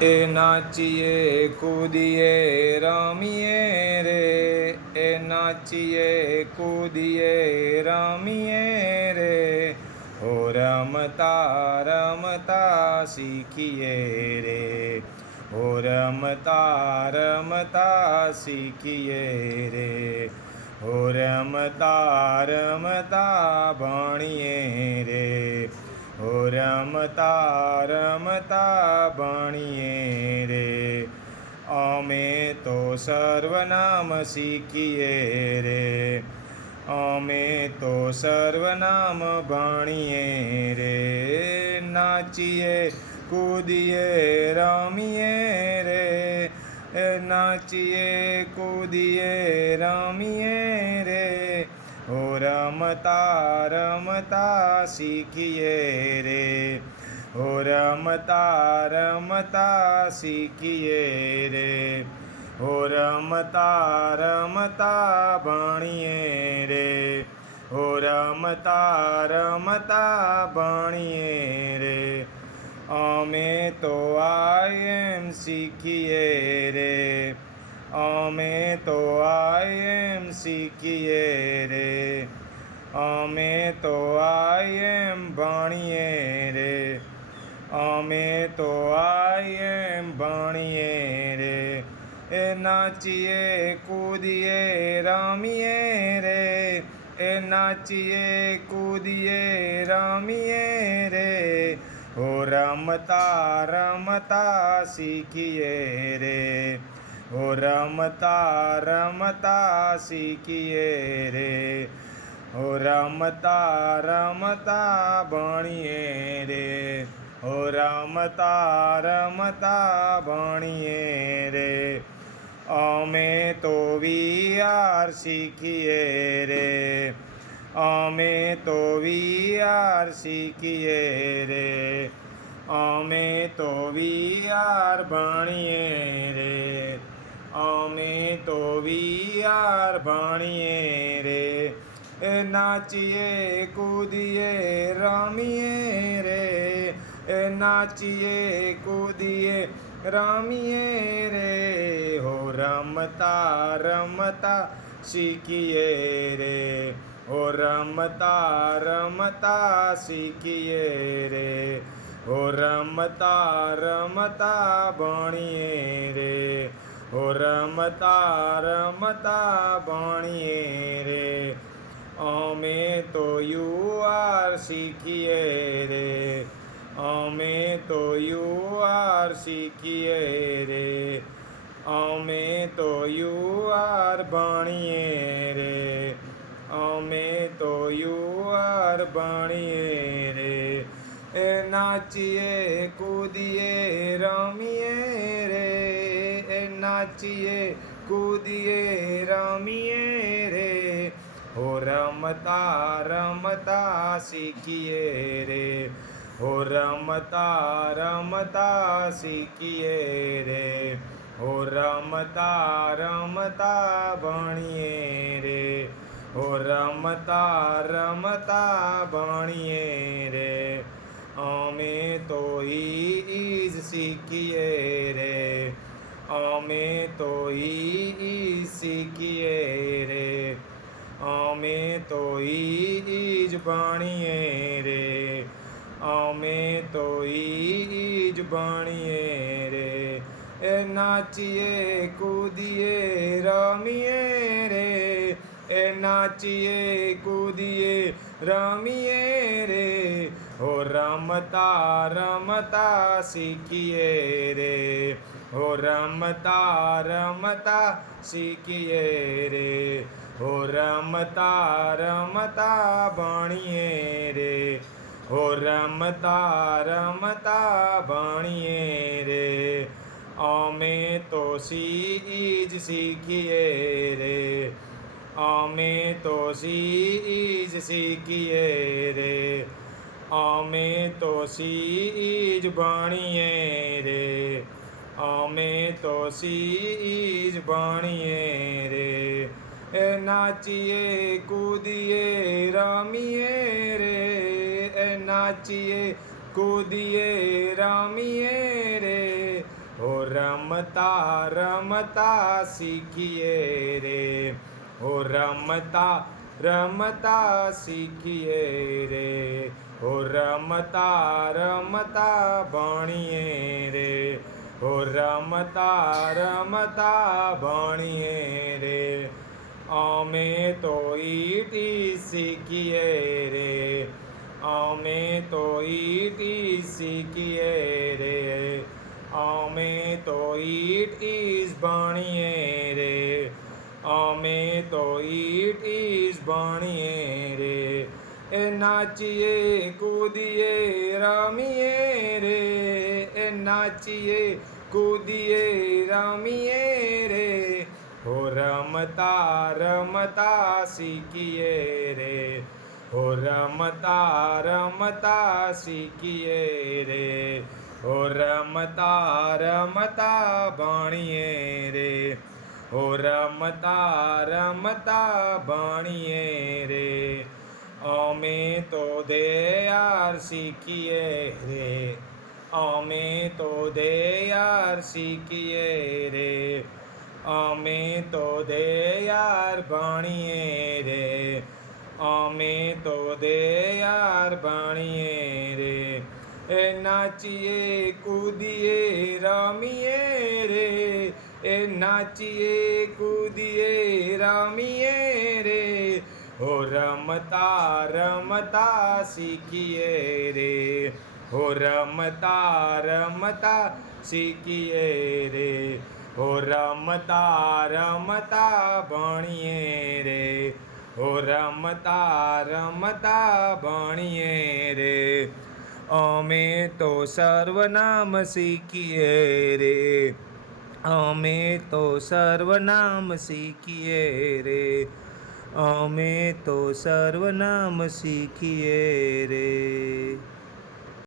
એ નાચીએ કૂદીએ રમીએ રે, એ નાચીએ કૂદીએ રમીએ રે, હો રમતા રમતા શીખીએ રે, હો રમતા રમતા શીખીએ રે, હો રમતા રમતા ભણીએ રે, હો રમતા રમતા ભણીએ રે, અમે તો સર્વનામ શીખીએ રે, અમે તો સર્વનામ ભણીએ રે, નાચીએ કૂદીએ રમીએ રે, નાચીએ કૂદીએ રમીએ રે, હો રમતા રમતા શીખીએ રે, હો રમતા રમતા શીખીએ રે, હો રમતા રમતા ભણીએ રે, હો રમતા રમતા ભણીએ રે, અમે તો એમ શીખીએ રે, અમે તો એમ શીખીએ રે, અમે તો એમ ભણીએ રે, અમે તો એમ ભણીએ રે, એ નાચીએ કૂદીએ રમીએ રે, એ નાચીએ કૂદીએ રમીએ રે, હો રમતા રમતા શીખીએ રે, હો રમતા રમતા શીખીએ રે, હો રમતા રમતા ભણીએ રે, હો રમતા રમતા ભણીએ રે, અમે તો વિહાર શીખીએ રે, અમે તો વિહાર શીખીએ રે, અમે તો વિહાર ભણીએ રે, અમે તો વિહાર ભણીએ રે, એ નાચીએ કૂદીએ રમીએ રે, એ નાચીએ કૂદીએ રમીએ રે, હો રમતા રમતા શીખીએ રે, હો રમતા રમતા શીખીએ રે, હો રમતા રમતા ભણીએ રે, હો રમતા રમતા ભણીએ રે, અમે તો યુઆર શીખીએ રે, અમે તો યુઆર શીખીએ રે, અમે તો યુઆર ભણીએ રે, અમે તો યુઆર ભણીએ રે, એ નાચીએ કૂદીએ રમીએ રે, એ નાચીએ કૂદીએ રમીએ રે, હો રમતા રમતા શીખીએ રે, હો રમતા રમતા શીખીએ રે, હો રમતા રમતા ભણીએ રે, હો રમતા રમતા ભણીએ રે, અમે તો ઈ જ શીખીએ રે, અમે તો ઈ શીખીએ રે, અમે તો ઈ જ ભણીએ રે, અમે તો ઈ જ ભણીએ રે, એ નાચીએ કૂદીએ રમીએ રે, એ નાચીએ કૂદીએ રમીએ રે, હો રમતા રમતા શીખીએ રે, હો રમતા રમતા શીખીએ રે, હો રમતા રમતા ભણીએ રે, હો રમતા રમતા ભણીએ રે, અમે તો જ શીખીએ રે, અમે તો જ શીખીએ રે, અમે તો જ ભણીએ રે, અમે તો જ ભણીએ રે, એ નાચીએ કૂદીએ રમીએ રે, એ નાચીએ કૂદીએ રમીએ રે, રમતા રમતા શીખીએ રે, ઓ રમતા રમતા શીખીએ રે, ઓ રમતા રમતા ભણીએ રે, ઓ રમતા રમતા ભણીએ રે, અમે તો ઈટી શીખીએ રે, અમે તો ઈટી શીખીએ રે, અમે તો ઈટીસ ભણીએ રે, અમે તો ઈટીસ ભણીએ રે, એ નાચીએ કૂદીએ રમીએ રે, એ નાચીએ કૂદીએ રમીએ રે, હો રમતા રમતા શીખીએ રે, હો રમતા રમતા શીખીએ રે, હો રમતા રમતા ભણીએ રે, હો રમતા રમતા ભણીએ રે, અમે તો દેયાર શીખીએ રે, અમે તો દેયાર શીખીએ રે, અમે તો દેયાર ભણીએ રે, અમે તો દેયાર ભણીએ રે, એ નાચીએ કૂદીએ રમીએ રે, એ નાચીએ કૂદીએ રમીએ રે, હો રમતા રમતા શીખીએ રે, હો રમતા રમતા શીખીએ રે, હો રમતા રમતા ભણીએ રે, હો રમતા રમતા ભણીએ રે, અમે તો સર્વનામ શીખીએ રે, અમે તો સર્વનામ શીખીએ રે, અમે તો સર્વનામ શીખીએ રે.